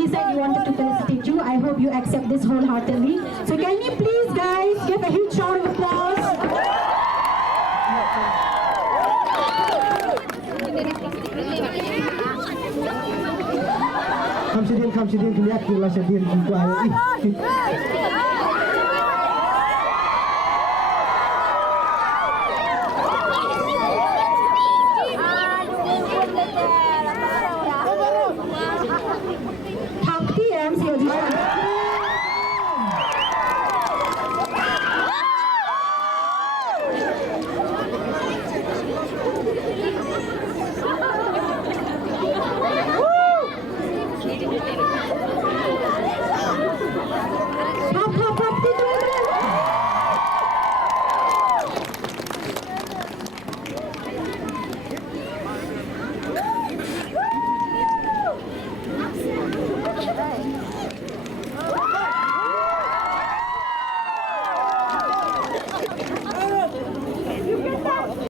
family said you wanted to felicitate you. I hope you accept this wholeheartedly. So can you please, guys, give a huge round of applause? Come sit in, come sit in. Kaliak, you last sit in.